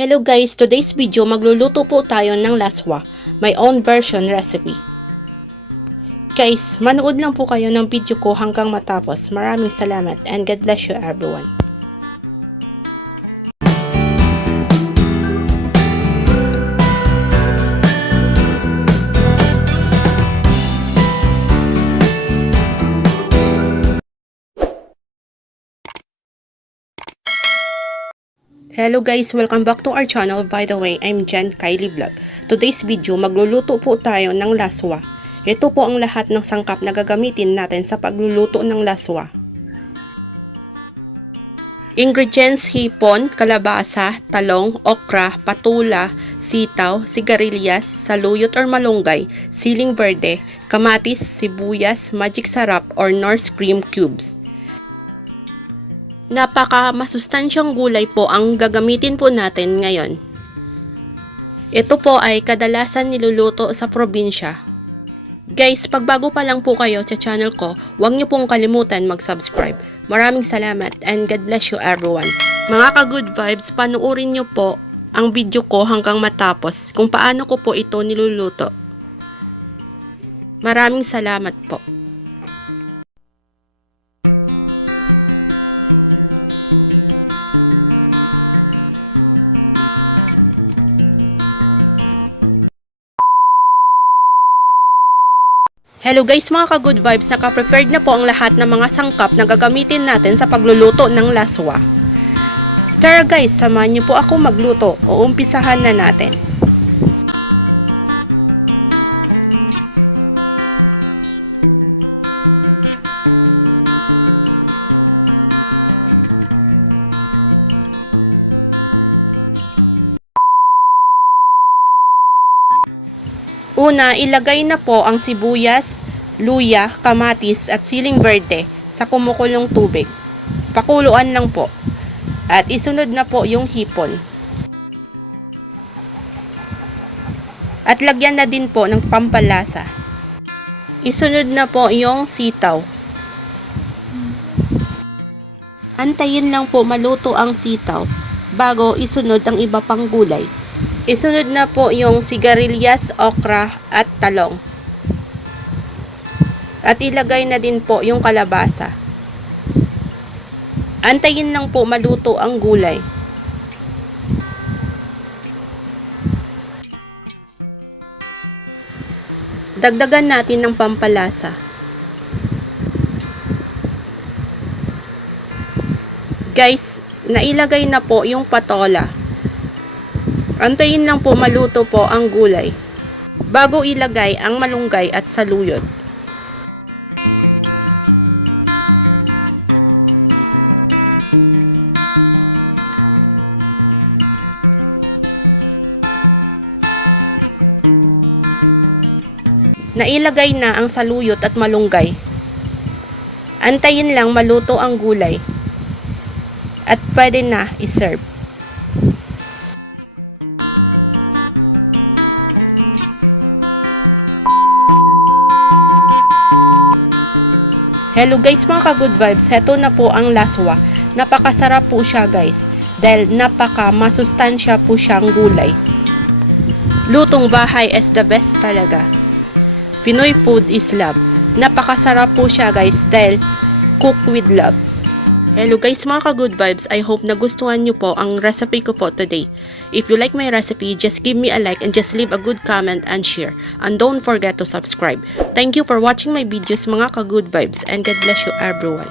Hello guys, today's video magluluto po tayo ng laswa, my own version recipe. Guys, manood lang po kayo ng video ko hanggang matapos. Maraming salamat and God bless you everyone. Hello guys, welcome back to our channel. By the way, I'm Jen Kylie Vlog. Today's video, magluluto po tayo ng laswa. Ito po ang lahat ng sangkap na gagamitin natin sa pagluluto ng laswa. Ingredients: hipon, kalabasa, talong, okra, patula, sitaw, sigarilyas, saluyot or malunggay, siling verde, kamatis, sibuyas, magic sarap or Norse cream cubes. Napaka masustansyang gulay po ang gagamitin po natin ngayon. Ito po ay kadalasan niluluto sa probinsya. Guys, pag bago pa lang po kayo sa channel ko, huwag niyo pong kalimutan mag-subscribe. Maraming salamat and God bless you everyone. Mga ka-good vibes, panoorin niyo po ang video ko hanggang matapos kung paano ko po ito niluluto. Maraming salamat po. Hello guys, mga ka-good vibes, naka-prepared na po ang lahat ng mga sangkap na gagamitin natin sa pagluluto ng laswa. Tara guys, samahan niyo po ako magluto o umpisahan na natin. Una, ilagay na po ang sibuyas, luya, kamatis at siling verde sa kumukulong tubig. Pakuluan lang po. At isunod na po yung hipon. At lagyan na din po ng pampalasa. Isunod na po yung sitaw. Antayin lang po maluto ang sitaw bago isunod ang iba pang gulay. Isunod na po yung sigarilyas, okra at talong. At ilagay na din po yung kalabasa. Antayin lang po maluto ang gulay. Dagdagan natin ng pampalasa. Guys, nailagay na po yung patola. Antayin lang po maluto po ang gulay bago ilagay ang malunggay at saluyot. Nailagay na ang saluyot at malunggay. Antayin lang maluto ang gulay at pwede na iserve. Hello guys, mga ka-good vibes, heto na po ang laswa. Napakasarap po siya guys, dahil napaka masustansya po siyang gulay. Lutong bahay is the best talaga. Pinoy food is love. Napakasarap po siya guys, dahil cook with love. Hello guys, mga ka-good vibes, I hope nagustuhan nyo po ang recipe ko po today. If you like my recipe, just give me a like and just leave a good comment and share. And don't forget to subscribe. Thank you for watching my videos, mga ka-good vibes, and God bless you everyone.